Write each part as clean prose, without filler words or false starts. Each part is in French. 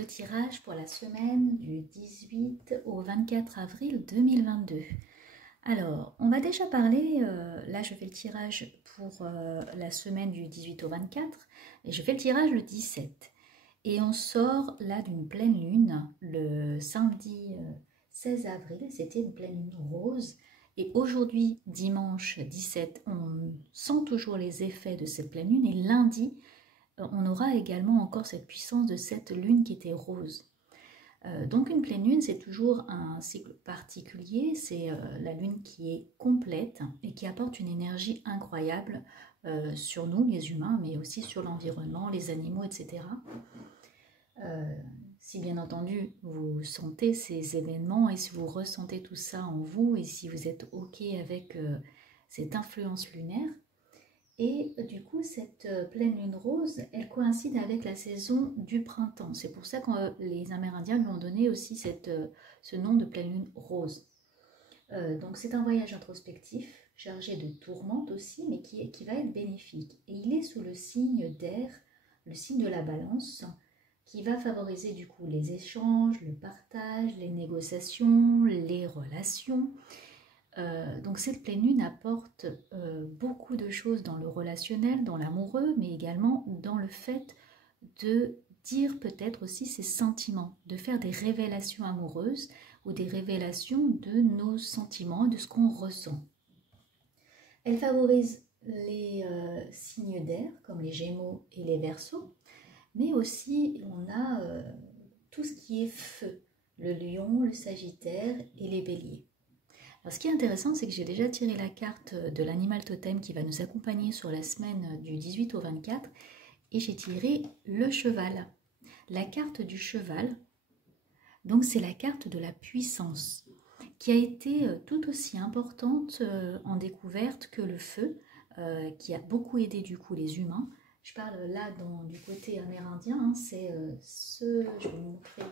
ce tirage pour la semaine du 18 au 24 avril 2022. Alors, on va déjà parler, là je fais le tirage pour la semaine du 18 au 24 et je fais le tirage le 17. Et on sort là d'une pleine lune, le samedi 16 avril, c'était une pleine lune rose. Et aujourd'hui, dimanche 17, on sent toujours les effets de cette pleine lune et lundi, on aura également encore cette puissance de cette lune qui était rose. Donc une pleine lune, c'est toujours un cycle particulier, c'est la lune qui est complète et qui apporte une énergie incroyable sur nous, les humains, mais aussi sur l'environnement, les animaux, etc. Si bien entendu vous sentez ces événements et si vous ressentez tout ça en vous et si vous êtes OK avec cette influence lunaire. Et du coup, cette pleine lune rose, elle coïncide avec la saison du printemps. C'est pour ça que les Amérindiens lui ont donné aussi ce nom de pleine lune rose. Donc c'est un voyage introspectif, chargé de tourmentes aussi, mais qui va être bénéfique. Et il est sous le signe d'air, le signe de la balance, qui va favoriser du coup les échanges, le partage, les négociations, les relations. Donc cette pleine lune apporte beaucoup de choses dans le relationnel, dans l'amoureux, mais également dans le fait de dire peut-être aussi ses sentiments, de faire des révélations amoureuses ou des révélations de nos sentiments, de ce qu'on ressent. Elle favorise les signes d'air comme les Gémeaux et les Verseaux, mais aussi on a tout ce qui est feu, le Lion, le Sagittaire et les Béliers. Alors, ce qui est intéressant, c'est que j'ai déjà tiré la carte de l'animal totem qui va nous accompagner sur la semaine du 18 au 24 et j'ai tiré le cheval. La carte du cheval, donc c'est la carte de la puissance qui a été tout aussi importante en découverte que le feu, qui a beaucoup aidé du coup les humains. Je parle là du côté amérindien, hein, je vais vous montrer,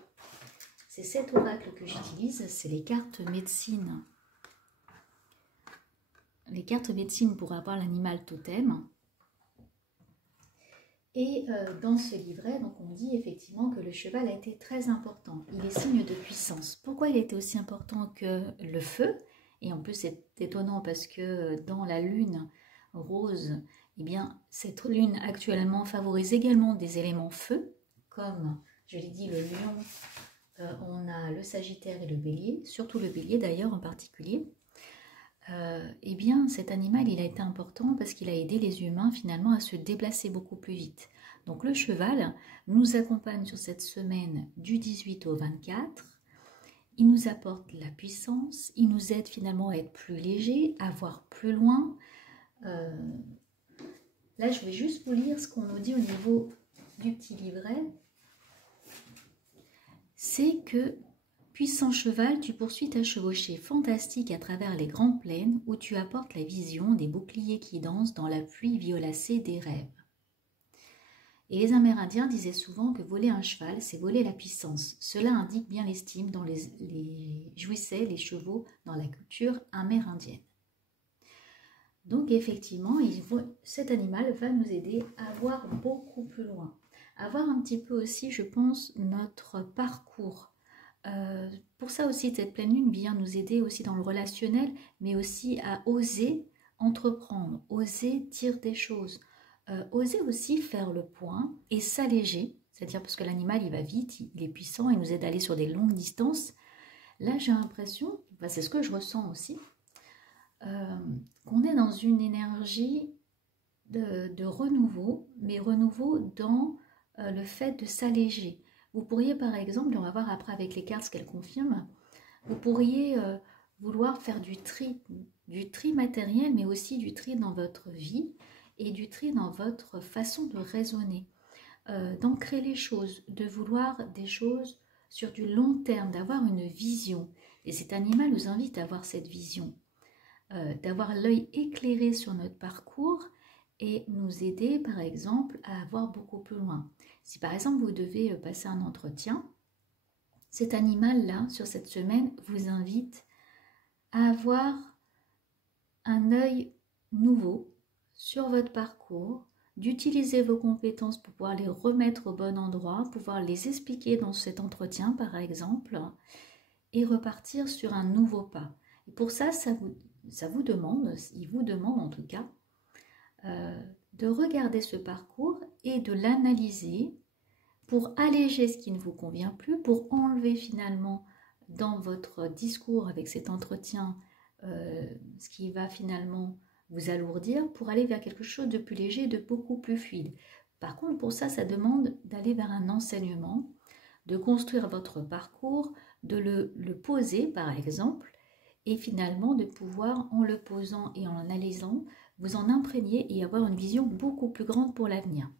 c'est cet oracle que j'utilise, c'est les cartes médecine. Les cartes médecine pour avoir l'animal totem. Et dans ce livret, donc on dit effectivement que le cheval a été très important. Il est signe de puissance. Pourquoi il était aussi important que le feu? Et en plus c'est étonnant parce que dans la lune rose, eh bien cette lune actuellement favorise également des éléments feu, comme je l'ai dit le lion, on a le sagittaire et le bélier, surtout le bélier d'ailleurs en particulier. Eh bien cet animal il a été important parce qu'il a aidé les humains finalement à se déplacer beaucoup plus vite. Donc le cheval nous accompagne sur cette semaine du 18 au 24, il nous apporte la puissance, il nous aide finalement à être plus léger, à voir plus loin. Là je vais juste vous lire ce qu'on nous dit au niveau du petit livret, c'est que puissant cheval, tu poursuis ta chevauchée fantastique à travers les grandes plaines où tu apportes la vision des boucliers qui dansent dans la pluie violacée des rêves. Et les Amérindiens disaient souvent que voler un cheval, c'est voler la puissance. Cela indique bien l'estime dont les jouissaient les chevaux dans la culture amérindienne. Donc effectivement, cet animal va nous aider à voir beaucoup plus loin. À voir un petit peu aussi, je pense, notre parcours. Pour ça aussi, cette pleine lune vient nous aider aussi dans le relationnel, mais aussi à oser entreprendre, oser dire des choses, oser aussi faire le point et s'alléger, c'est-à-dire parce que l'animal il va vite, il est puissant, il nous aide à aller sur des longues distances. Là j'ai l'impression, c'est ce que je ressens aussi, qu'on est dans une énergie de renouveau, mais renouveau dans le fait de s'alléger. Vous pourriez par exemple, on va voir après avec les cartes ce qu'elles confirment, vous pourriez vouloir faire du tri matériel, mais aussi du tri dans votre vie et du tri dans votre façon de raisonner, d'ancrer les choses, de vouloir des choses sur du long terme, d'avoir une vision. Et cet animal nous invite à avoir cette vision, d'avoir l'œil éclairé sur notre parcours et nous aider par exemple à avoir beaucoup plus loin. Si par exemple vous devez passer un entretien, cet animal-là, sur cette semaine, vous invite à avoir un œil nouveau sur votre parcours, d'utiliser vos compétences pour pouvoir les remettre au bon endroit, pouvoir les expliquer dans cet entretien par exemple, et repartir sur un nouveau pas. Et pour ça, il vous demande en tout cas, de regarder ce parcours et de l'analyser pour alléger ce qui ne vous convient plus, pour enlever finalement dans votre discours avec cet entretien ce qui va finalement vous alourdir, pour aller vers quelque chose de plus léger, de beaucoup plus fluide. Par contre, pour ça, ça demande d'aller vers un enseignement, de construire votre parcours, de le poser par exemple, et finalement de pouvoir, en le posant et en l'analysant, vous en imprégner et avoir une vision beaucoup plus grande pour l'avenir.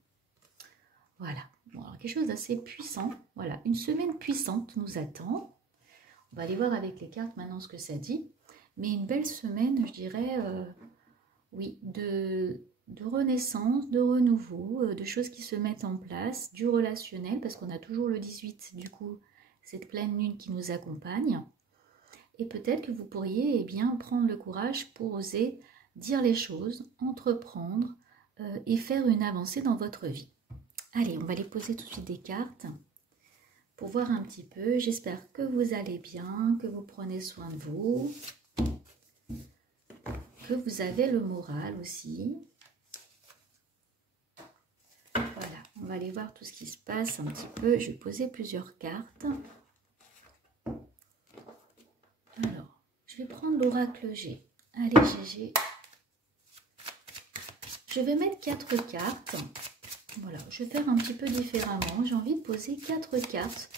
Voilà, bon, alors quelque chose d'assez puissant. Voilà, une semaine puissante nous attend. On va aller voir avec les cartes maintenant ce que ça dit. Mais une belle semaine, je dirais, oui, de renaissance, de renouveau, de choses qui se mettent en place, du relationnel, parce qu'on a toujours le 18, du coup, cette pleine lune qui nous accompagne. Et peut-être que vous pourriez bien prendre le courage pour oser dire les choses, entreprendre et faire une avancée dans votre vie. Allez, on va les poser tout de suite des cartes pour voir un petit peu. J'espère que vous allez bien, que vous prenez soin de vous, que vous avez le moral aussi. Voilà, on va aller voir tout ce qui se passe un petit peu. Je vais poser plusieurs cartes. Alors, je vais prendre l'oracle G. Allez, GG. Je vais mettre 4 cartes. Voilà, je vais faire un petit peu différemment. J'ai envie de poser 4 cartes,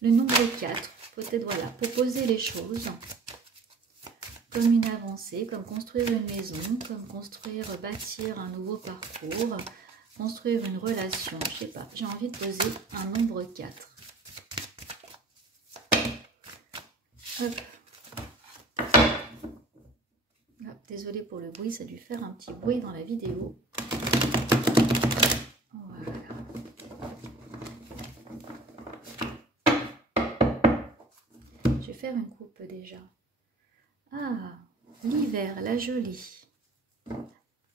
le nombre 4, peut-être voilà, pour poser les choses comme une avancée, comme construire une maison, comme construire, bâtir un nouveau parcours, construire une relation, je sais pas. J'ai envie de poser un nombre 4. Hop. Hop, désolée pour le bruit, ça a dû faire un petit bruit dans la vidéo. Faire une coupe déjà. Ah, l'hiver, la jolie.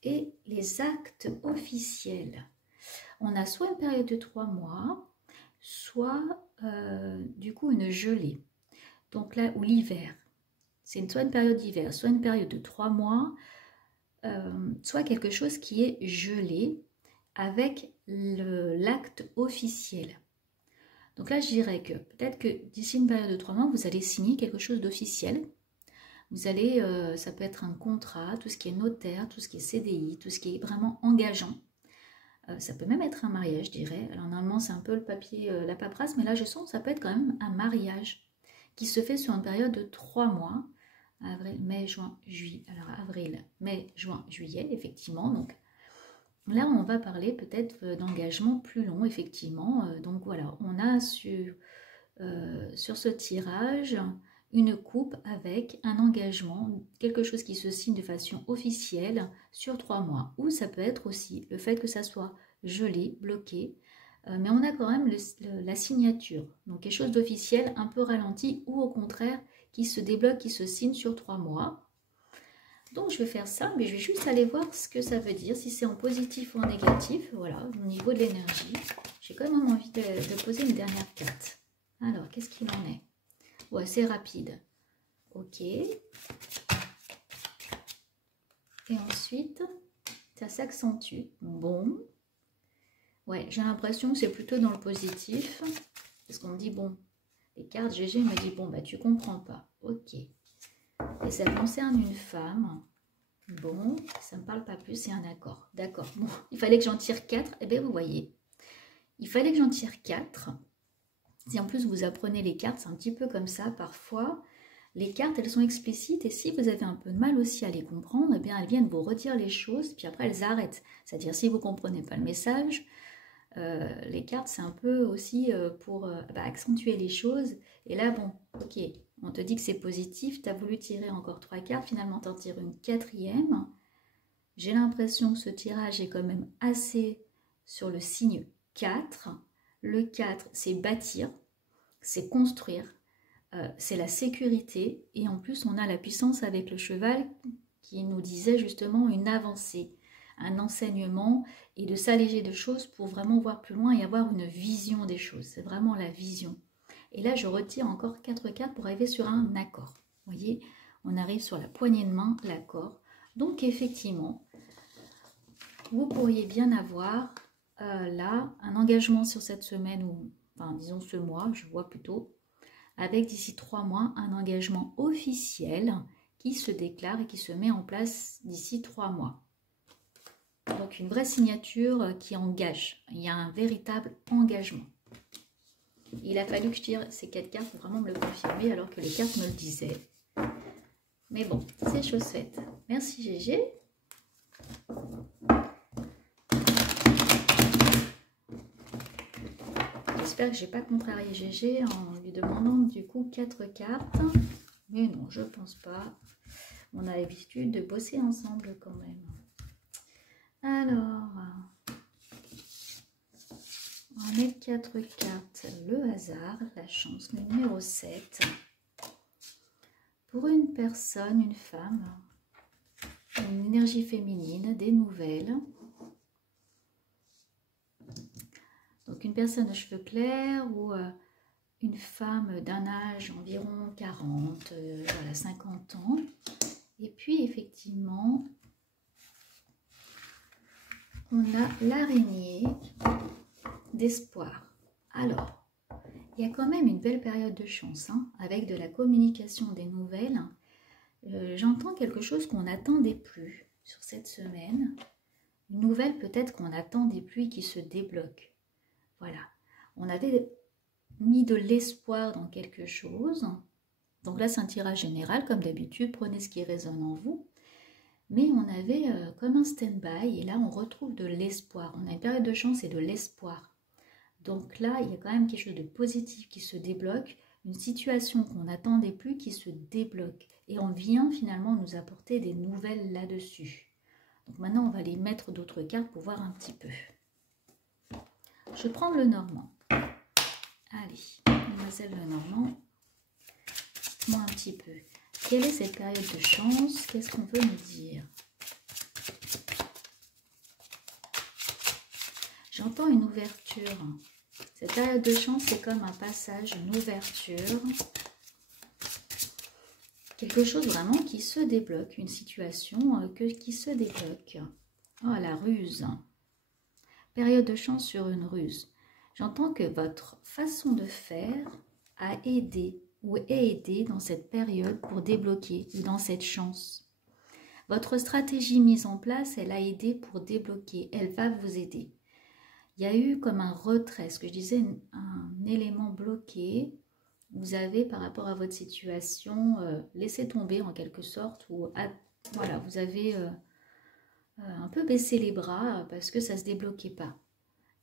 Et les actes officiels. On a soit une période de 3 mois, soit du coup une gelée. Donc là, ou l'hiver. C'est soit une période d'hiver, soit une période de 3 mois, soit quelque chose qui est gelé avec l'acte officiel. Donc là, je dirais que peut-être que d'ici une période de 3 mois, vous allez signer quelque chose d'officiel. Vous allez, ça peut être un contrat, tout ce qui est notaire, tout ce qui est CDI, tout ce qui est vraiment engageant. Ça peut même être un mariage, je dirais. Alors normalement, c'est un peu le papier, la paperasse, mais là, je sens que ça peut être quand même un mariage qui se fait sur une période de 3 mois. Avril, mai, juin, juillet. Alors avril, mai, juin, juillet, effectivement. Donc là, on va parler peut-être d'engagement plus long, effectivement. Donc voilà, on a sur ce tirage une coupe avec un engagement, quelque chose qui se signe de façon officielle sur 3 mois. Ou ça peut être aussi le fait que ça soit gelé, bloqué, mais on a quand même la signature. Donc quelque chose d'officiel, un peu ralenti, ou au contraire, qui se débloque, qui se signe sur 3 mois. Donc je vais faire ça, mais je vais juste aller voir ce que ça veut dire, si c'est en positif ou en négatif. Voilà, au niveau de l'énergie. J'ai quand même envie de poser une dernière carte. Alors, qu'est-ce qu'il en est? Ouais, c'est rapide. Ok. Et ensuite, ça s'accentue. Bon. Ouais, j'ai l'impression que c'est plutôt dans le positif. Parce qu'on me dit, bon, les cartes GG me dit, bon, bah tu comprends pas. Ok. Et ça concerne une femme. Bon, ça ne me parle pas plus, c'est un accord. D'accord. Bon, il fallait que j'en tire 4. Eh bien, vous voyez. Il fallait que j'en tire 4. Si en plus vous apprenez les cartes, c'est un petit peu comme ça. Parfois, les cartes, elles sont explicites. Et si vous avez un peu de mal aussi à les comprendre, eh bien, elles viennent vous redire les choses. Puis après, elles arrêtent. C'est-à-dire, si vous ne comprenez pas le message, les cartes, c'est un peu aussi pour accentuer les choses. Et là, bon, ok, on te dit que c'est positif. Tu as voulu tirer encore 3 cartes. Finalement, tu en tires une 4e. J'ai l'impression que ce tirage est quand même assez sur le signe 4. Le 4, c'est bâtir, c'est construire, c'est la sécurité. Et en plus, on a la puissance avec le cheval qui nous disait justement une avancée. un enseignement et de s'alléger de choses pour vraiment voir plus loin et avoir une vision des choses. C'est vraiment la vision. Et là, je retire encore 4 cartes pour arriver sur un accord. Vous voyez, on arrive sur la poignée de main, l'accord. Donc, effectivement, vous pourriez bien avoir là un engagement sur cette semaine, ou enfin, disons ce mois, je vois plutôt, avec d'ici 3 mois, un engagement officiel qui se déclare et qui se met en place d'ici 3 mois. Donc, une vraie signature qui engage. Il y a un véritable engagement. Il a fallu que je tire ces 4 cartes pour vraiment me le confirmer alors que les cartes me le disaient. Mais bon, c'est chose faite. Merci Gégé. J'espère que je n'ai pas contrarié Gégé en lui demandant du coup 4 cartes. Mais non, je pense pas. On a l'habitude de bosser ensemble quand même. Alors, on va mettre 4 cartes. Le hasard, la chance, le numéro 7. Pour une personne, une femme, une énergie féminine, des nouvelles. Donc une personne aux cheveux clairs ou une femme d'un âge environ 40, voilà, 50 ans. Et puis effectivement, on a l'araignée d'espoir. Alors, il y a quand même une belle période de chance, hein, avec de la communication des nouvelles. J'entends quelque chose qu'on n'attendait plus sur cette semaine. Une nouvelle peut-être qu'on n'attendait plus et qui se débloque. Voilà. On avait mis de l'espoir dans quelque chose. Donc là, c'est un tirage général, comme d'habitude. Prenez ce qui résonne en vous. Mais on avait comme un stand-by. Et là, on retrouve de l'espoir. On a une période de chance et de l'espoir. Donc là, il y a quand même quelque chose de positif qui se débloque. Une situation qu'on n'attendait plus qui se débloque. Et on vient finalement nous apporter des nouvelles là-dessus. Donc maintenant, on va aller mettre d'autres cartes pour voir un petit peu. Je prends le Normand. Allez, Mademoiselle Lenormand, dites-moi un petit peu. Quelle est cette période de chance? Qu'est-ce qu'on veut me dire? J'entends une ouverture. Cette période de chance, c'est comme un passage, une ouverture. Quelque chose vraiment qui se débloque, une situation qui se débloque. Oh, la ruse. Période de chance sur une ruse. J'entends que votre façon de faire a aidé ou est aidée dans cette période pour débloquer ou dans cette chance. Votre stratégie mise en place, elle a aidé pour débloquer. Elle va vous aider. Il y a eu comme un retrait, ce que je disais, un élément bloqué. Vous avez, par rapport à votre situation, laissé tomber en quelque sorte. Ou voilà, vous avez un peu baissé les bras parce que ça ne se débloquait pas.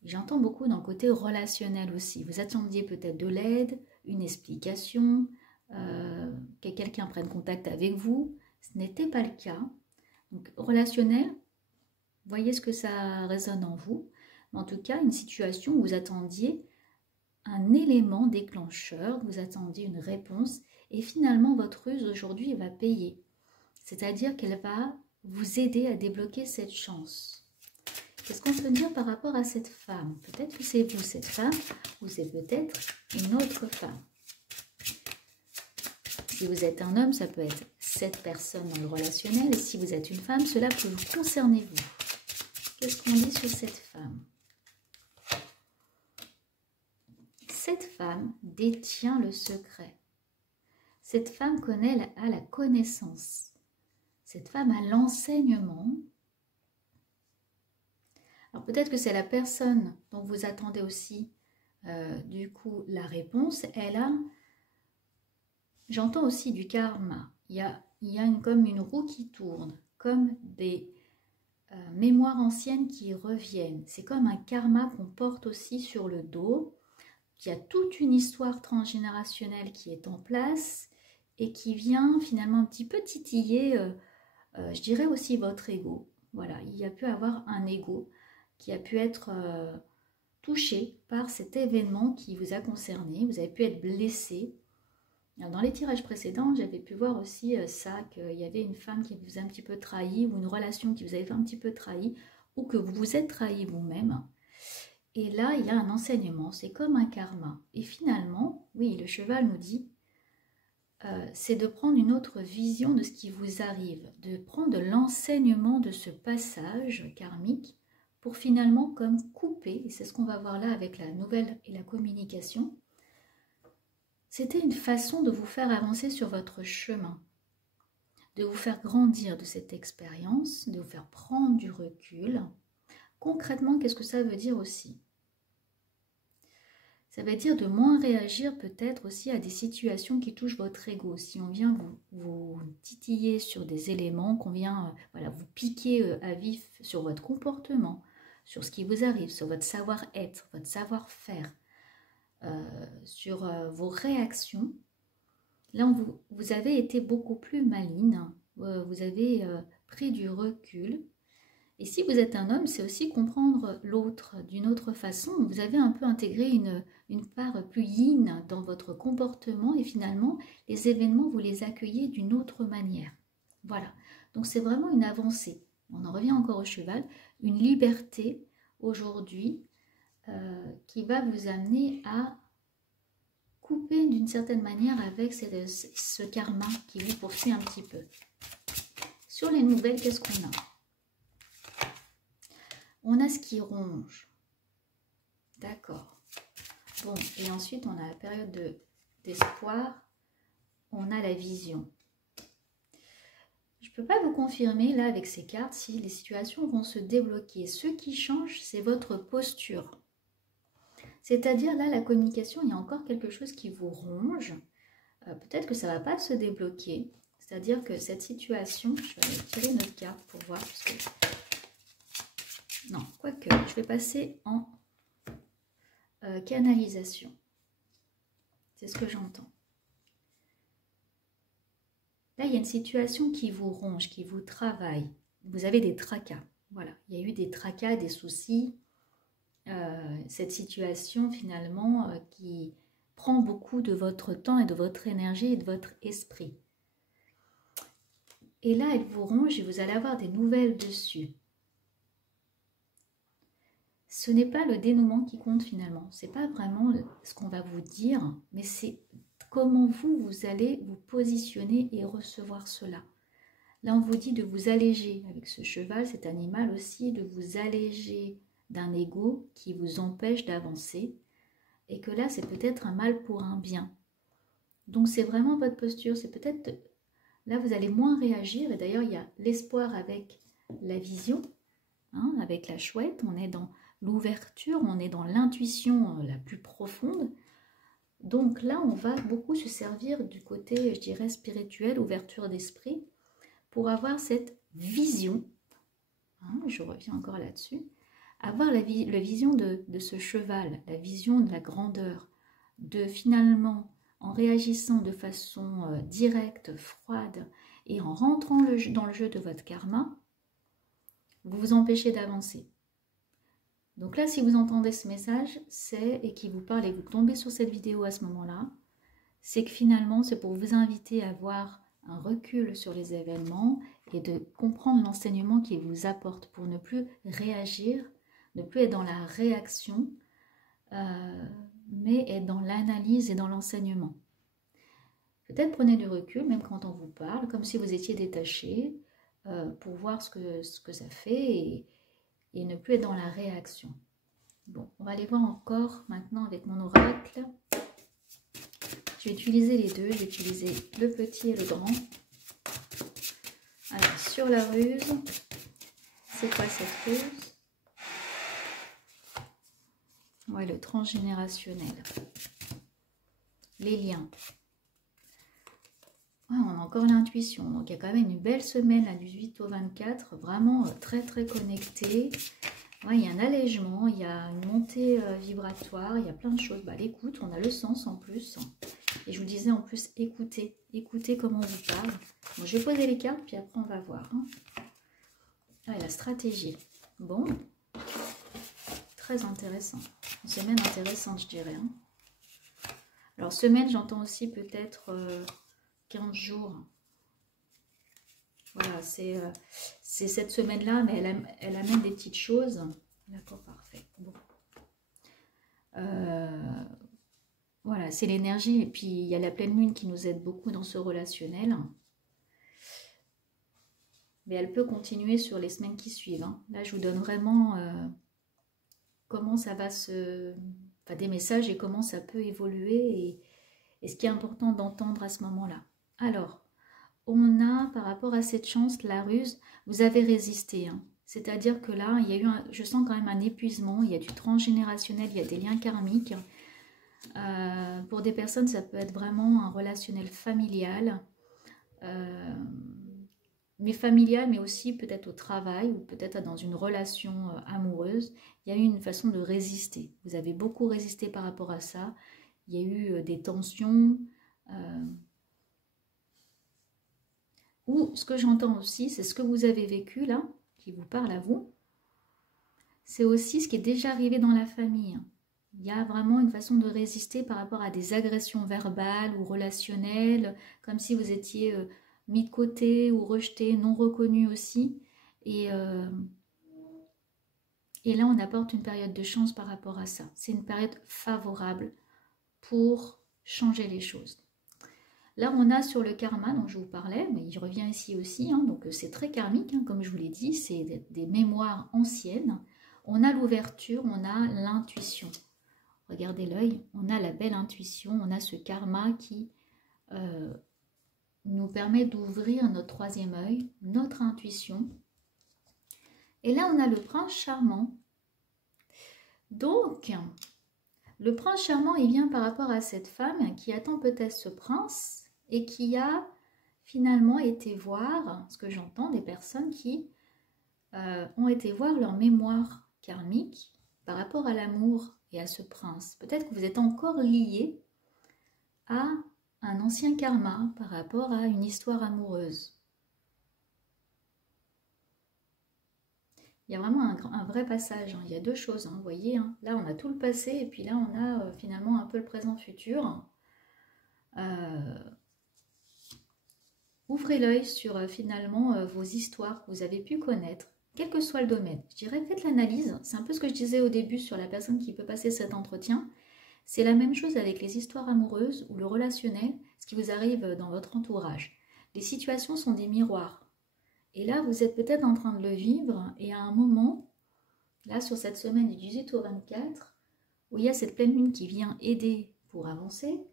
J'entends beaucoup dans le côté relationnel aussi. Vous attendiez peut-être de l'aide, une explication, que quelqu'un prenne contact avec vous. Ce n'était pas le cas. Donc, relationnel, voyez ce que ça résonne en vous. Mais en tout cas, une situation où vous attendiez un élément déclencheur, vous attendiez une réponse, et finalement, votre ruse aujourd'hui va payer. C'est-à-dire qu'elle va vous aider à débloquer cette chance. Qu'est-ce qu'on peut dire par rapport à cette femme? Peut-être que c'est vous cette femme, ou c'est peut-être une autre femme. Si vous êtes un homme, ça peut être cette personne dans le relationnel. Et si vous êtes une femme, cela peut vous concerner vous. Qu'est-ce qu'on dit sur cette femme? Cette femme détient le secret. Cette femme a la connaissance. Cette femme a l'enseignement. Alors peut-être que c'est la personne dont vous attendez aussi du coup la réponse. Elle a, j'entends aussi du karma. Il y a comme une roue qui tourne, comme des mémoires anciennes qui reviennent. C'est comme un karma qu'on porte aussi sur le dos. Il y a toute une histoire transgénérationnelle qui est en place et qui vient finalement un petit peu titiller, je dirais aussi votre ego. Voilà, il y a pu avoir un ego qui a pu être touché par cet événement qui vous a concerné. Vous avez pu être blessé Alors, dans les tirages précédents, j'avais pu voir aussi ça, qu'il y avait une femme qui vous a un petit peu trahi, ou une relation qui vous avait un petit peu trahi, ou que vous vous êtes trahi vous-même. Et là, il y a un enseignement, c'est comme un karma. Et finalement, oui, le cheval nous dit, c'est de prendre une autre vision de ce qui vous arrive, de prendre de l'enseignement de ce passage karmique pour finalement comme couper, et c'est ce qu'on va voir là avec la nouvelle et la communication. C'était une façon de vous faire avancer sur votre chemin, de vous faire grandir de cette expérience, de vous faire prendre du recul. Concrètement, qu'est-ce que ça veut dire aussi? Ça veut dire de moins réagir peut-être aussi à des situations qui touchent votre ego. Si on vient vous titiller sur des éléments, qu'on vient voilà, vous piquer à vif sur votre comportement, sur ce qui vous arrive, sur votre savoir-être, votre savoir-faire, sur vos réactions, là vous avez été beaucoup plus maligne, vous avez pris du recul. Et si vous êtes un homme, c'est aussi comprendre l'autre d'une autre façon. Vous avez un peu intégré une part plus yin dans votre comportement et finalement, les événements, vous les accueillez d'une autre manière. Voilà. Donc, c'est vraiment une avancée. On en revient encore au cheval. Une liberté aujourd'hui qui va vous amener à couper d'une certaine manière avec ce karma qui vous poursuit un petit peu. Sur les nouvelles, qu'est-ce qu'on a ? On a ce qui ronge. D'accord. Bon, et ensuite, on a la période d'espoir. On a la vision. Je ne peux pas vous confirmer, là, avec ces cartes, si les situations vont se débloquer. Ce qui change, c'est votre posture. C'est-à-dire, là, la communication, il y a encore quelque chose qui vous ronge. Peut-être que ça ne va pas se débloquer. C'est-à-dire que cette situation, je vais tirer une autre carte pour voir, parce que... Non, quoique, je vais passer en canalisation. C'est ce que j'entends. Là, il y a une situation qui vous ronge, qui vous travaille. Vous avez des tracas. Voilà, il y a eu des tracas, des soucis. Cette situation, finalement, qui prend beaucoup de votre temps et de votre énergie et de votre esprit. Et là, elle vous ronge et vous allez avoir des nouvelles dessus. Ce n'est pas le dénouement qui compte finalement, ce n'est pas vraiment ce qu'on va vous dire, mais c'est comment vous allez vous positionner et recevoir cela. Là, on vous dit de vous alléger avec ce cheval, cet animal aussi, de vous alléger d'un ego qui vous empêche d'avancer, et que là, c'est peut-être un mal pour un bien. Donc, c'est vraiment votre posture, c'est peut-être... Là, vous allez moins réagir, et d'ailleurs, il y a l'espoir avec la vision, hein, avec la chouette, on est dans... l'ouverture, on est dans l'intuition la plus profonde. Donc là, on va beaucoup se servir du côté, je dirais, spirituel, ouverture d'esprit, pour avoir cette vision, hein, je reviens encore là-dessus, avoir la vision de ce cheval, la vision de la grandeur, de finalement, en réagissant de façon directe, froide, et en rentrant dans le jeu de votre karma, vous vous empêchez d'avancer. Donc là, si vous entendez ce message, et qui vous parle et que vous tombez sur cette vidéo à ce moment-là, c'est que finalement, c'est pour vous inviter à avoir un recul sur les événements et de comprendre l'enseignement qu'il vous apporte pour ne plus réagir, ne plus être dans la réaction, mais être dans l'analyse et dans l'enseignement. Peut-être prenez du recul, même quand on vous parle, comme si vous étiez détaché, pour voir ce que ça fait et ne plus être dans la réaction. Bon, on va aller voir encore maintenant avec mon oracle. Je vais utiliser les deux, je vais utiliser le petit et le grand. Alors, sur la ruse, c'est quoi cette ruse? Ouais, le transgénérationnel. Les liens. Ouais, on a encore l'intuition. Donc, il y a quand même une belle semaine, là, du 18 au 24, vraiment très, très connectée. Ouais, il y a un allègement, il y a une montée vibratoire, il y a plein de choses. Bah, l'écoute, on a le sens en plus. Et je vous disais en plus, écoutez. Écoutez comment on vous parle. Bon, je vais poser les cartes, puis après on va voir. Hein. Ah, la stratégie. Bon. Très intéressant. Une semaine intéressante, je dirais. Hein. Alors, semaine, j'entends aussi peut-être 15 jours. Voilà, c'est cette semaine-là, mais elle amène des petites choses. D'accord, parfait. Bon. Voilà, c'est l'énergie. Et puis, il y a la pleine lune qui nous aide beaucoup dans ce relationnel. Mais elle peut continuer sur les semaines qui suivent. Hein. Là, je vous donne vraiment comment ça va se... Enfin, des messages et comment ça peut évoluer et ce qui est important d'entendre à ce moment-là. Alors, on a, par rapport à cette chance, la ruse, vous avez résisté. Hein. C'est-à-dire que là, il y a eu je sens quand même un épuisement, il y a du transgénérationnel, il y a des liens karmiques. Pour des personnes, ça peut être vraiment un relationnel familial. Mais familial, mais aussi peut-être au travail ou peut-être dans une relation amoureuse, il y a eu une façon de résister. Vous avez beaucoup résisté par rapport à ça. Il y a eu des tensions. Ou ce que j'entends aussi, c'est ce que vous avez vécu là, qui vous parle à vous. C'est aussi ce qui est déjà arrivé dans la famille. Il y a vraiment une façon de résister par rapport à des agressions verbales ou relationnelles, comme si vous étiez... mis de côté ou rejeté, non reconnu aussi. Et là, on apporte une période de chance par rapport à ça. C'est une période favorable pour changer les choses. Là, on a sur le karma dont je vous parlais, mais il revient ici aussi, hein, donc c'est très karmique, hein, comme je vous l'ai dit, c'est des mémoires anciennes. On a l'ouverture, on a l'intuition. Regardez l'œil, on a la belle intuition, on a ce karma qui... nous permet d'ouvrir notre troisième œil, notre intuition. Et là, on a le prince charmant. Donc, le prince charmant, il vient par rapport à cette femme qui attend peut-être ce prince et qui a finalement été voir, ce que j'entends, des personnes qui ont été voir leur mémoire karmique par rapport à l'amour et à ce prince. Peut-être que vous êtes encore lié à un ancien karma par rapport à une histoire amoureuse. Il y a vraiment un vrai passage, hein. Il y a deux choses, hein, vous voyez. Hein. Là, on a tout le passé et puis là, on a finalement un peu le présent-futur. Ouvrez l'œil sur finalement vos histoires que vous avez pu connaître, quel que soit le domaine. Je dirais, faites l'analyse. C'est un peu ce que je disais au début sur la personne qui peut passer cet entretien. C'est la même chose avec les histoires amoureuses ou le relationnel, ce qui vous arrive dans votre entourage. Les situations sont des miroirs. Et là, vous êtes peut-être en train de le vivre et à un moment, là sur cette semaine du 18 au 24, où il y a cette pleine lune qui vient aider pour avancer,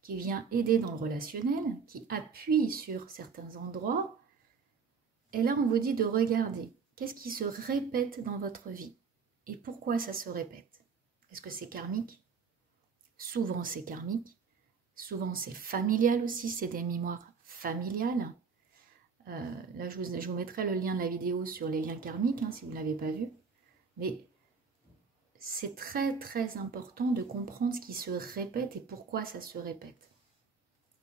qui vient aider dans le relationnel, qui appuie sur certains endroits. Et là, on vous dit de regarder qu'est-ce qui se répète dans votre vie et pourquoi ça se répète. Est-ce que c'est karmique ? Souvent, c'est karmique. Souvent, c'est familial aussi, c'est des mémoires familiales. Là, je vous mettrai le lien de la vidéo sur les liens karmiques, hein, si vous ne l'avez pas vu. Mais c'est très, très important de comprendre ce qui se répète et pourquoi ça se répète.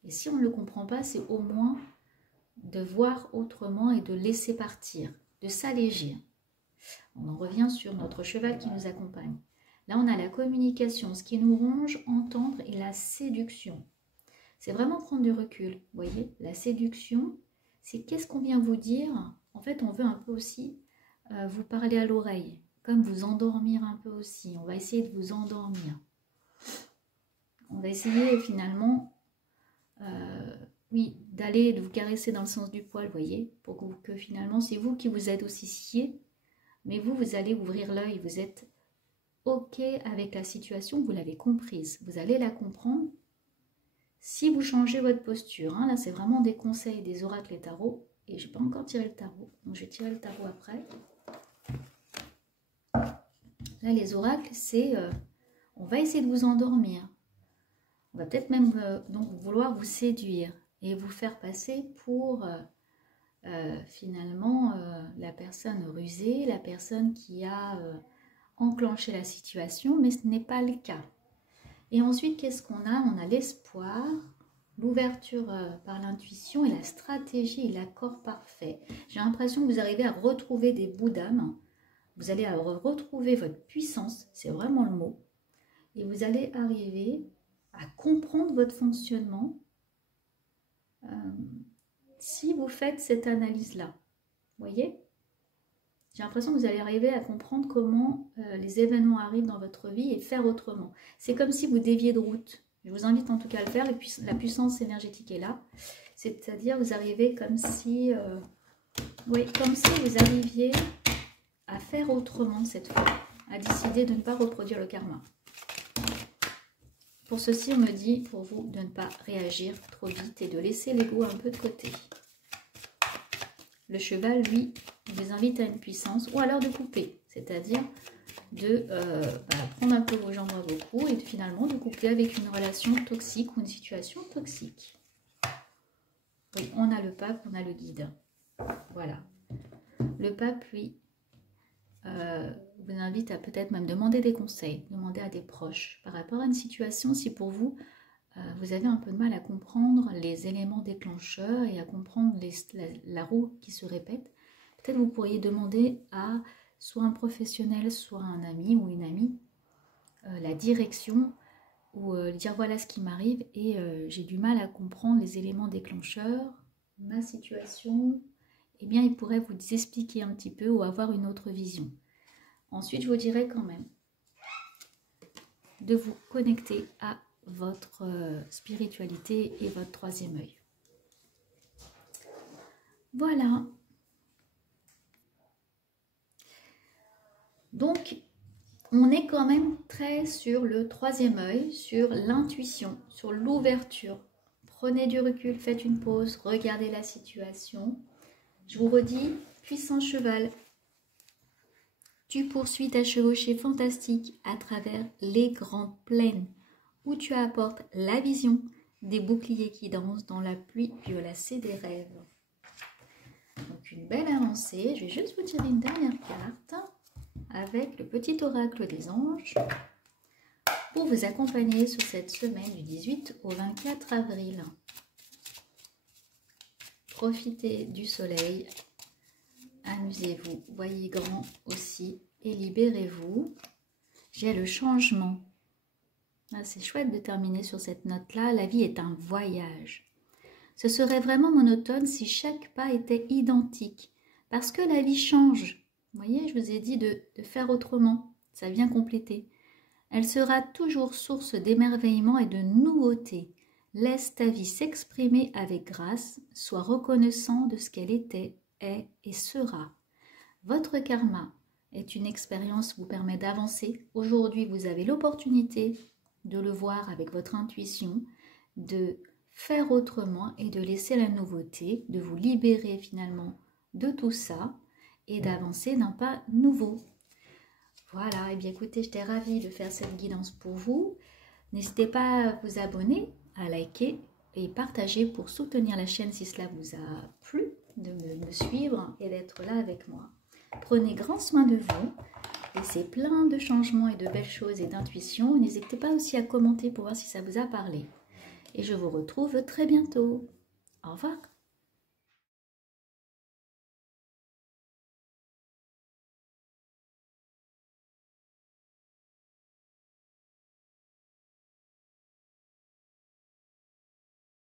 Et si on ne le comprend pas, c'est au moins de voir autrement et de laisser partir, de s'alléger. On en revient sur notre cheval qui nous accompagne. Là, on a la communication, ce qui nous ronge, entendre et la séduction. C'est vraiment prendre du recul, vous voyez. La séduction, c'est qu'est-ce qu'on vient vous dire. En fait, on veut un peu aussi vous parler à l'oreille, comme vous endormir un peu aussi. On va essayer de vous endormir. On va essayer finalement, oui, de vous caresser dans le sens du poil, vous voyez, pour que finalement, c'est vous qui vous êtes aussi scié, mais vous allez ouvrir l'œil, vous êtes OK avec la situation, vous l'avez comprise, vous allez la comprendre. Si vous changez votre posture, hein, là c'est vraiment des conseils des oracles et tarots, et je n'ai pas encore tiré le tarot, donc je vais tirer le tarot après. Là les oracles, c'est on va essayer de vous endormir, on va peut-être même donc vouloir vous séduire et vous faire passer pour finalement la personne rusée, la personne qui a enclenché la situation, mais ce n'est pas le cas. Et ensuite, qu'est-ce qu'on a? On a l'espoir, l'ouverture par l'intuition et la stratégie et l'accord parfait. J'ai l'impression que vous arrivez à retrouver des bouts d'âme. Vous allez retrouver votre puissance, c'est vraiment le mot. Et vous allez arriver à comprendre votre fonctionnement si vous faites cette analyse-là. Vous voyez? J'ai l'impression que vous allez arriver à comprendre comment les événements arrivent dans votre vie et faire autrement. C'est comme si vous déviez de route. Je vous invite en tout cas à le faire. La puissance énergétique est là. C'est-à-dire vous arrivez comme si, oui, comme si vous arriviez à faire autrement cette fois, à décider de ne pas reproduire le karma. Pour ceci, on me dit pour vous de ne pas réagir trop vite et de laisser l'ego un peu de côté. Le cheval, lui, vous invite à une puissance ou alors de couper, c'est-à-dire de prendre un peu vos jambes à vos cou et finalement de couper avec une relation toxique ou une situation toxique. Oui, on a le pape, on a le guide. Voilà. Le pape, lui, vous invite à peut-être même demander des conseils, demander à des proches par rapport à une situation si pour vous, vous avez un peu de mal à comprendre les éléments déclencheurs et à comprendre la roue qui se répète. Peut-être vous pourriez demander à soit un professionnel, soit un ami ou une amie, la direction ou dire voilà ce qui m'arrive et j'ai du mal à comprendre les éléments déclencheurs, ma situation. Eh bien, il pourrait vous expliquer un petit peu ou avoir une autre vision. Ensuite, je vous dirais quand même de vous connecter à votre spiritualité et votre troisième œil. Voilà. Donc, on est quand même très sur le troisième œil, sur l'intuition, sur l'ouverture. Prenez du recul, faites une pause, regardez la situation. Je vous redis, puissant cheval, tu poursuis ta chevauchée fantastique à travers les grandes plaines où tu apportes la vision des boucliers qui dansent dans la pluie violacée des rêves. Donc une belle avancée. Je vais juste vous tirer une dernière carte avec le petit oracle des anges pour vous accompagner sur cette semaine du 18 au 24 avril. Profitez du soleil, amusez-vous, voyez grand aussi et libérez-vous. J'ai le changement. Ah, c'est chouette de terminer sur cette note-là. La vie est un voyage. Ce serait vraiment monotone si chaque pas était identique parce que la vie change. Vous voyez, je vous ai dit de faire autrement. Ça vient compléter. Elle sera toujours source d'émerveillement et de nouveauté. Laisse ta vie s'exprimer avec grâce, sois reconnaissant de ce qu'elle était, est et sera. Votre karma est une expérience qui vous permet d'avancer. Aujourd'hui, vous avez l'opportunité de le voir avec votre intuition, de faire autrement et de laisser la nouveauté, de vous libérer finalement de tout ça et d'avancer d'un pas nouveau. Voilà, et bien écoutez, j'étais ravie de faire cette guidance pour vous. N'hésitez pas à vous abonner, à liker et partager pour soutenir la chaîne si cela vous a plu, de me suivre et d'être là avec moi. Prenez grand soin de vous, laissez plein de changements et de belles choses et d'intuitions. N'hésitez pas aussi à commenter pour voir si ça vous a parlé. Et je vous retrouve très bientôt. Au revoir.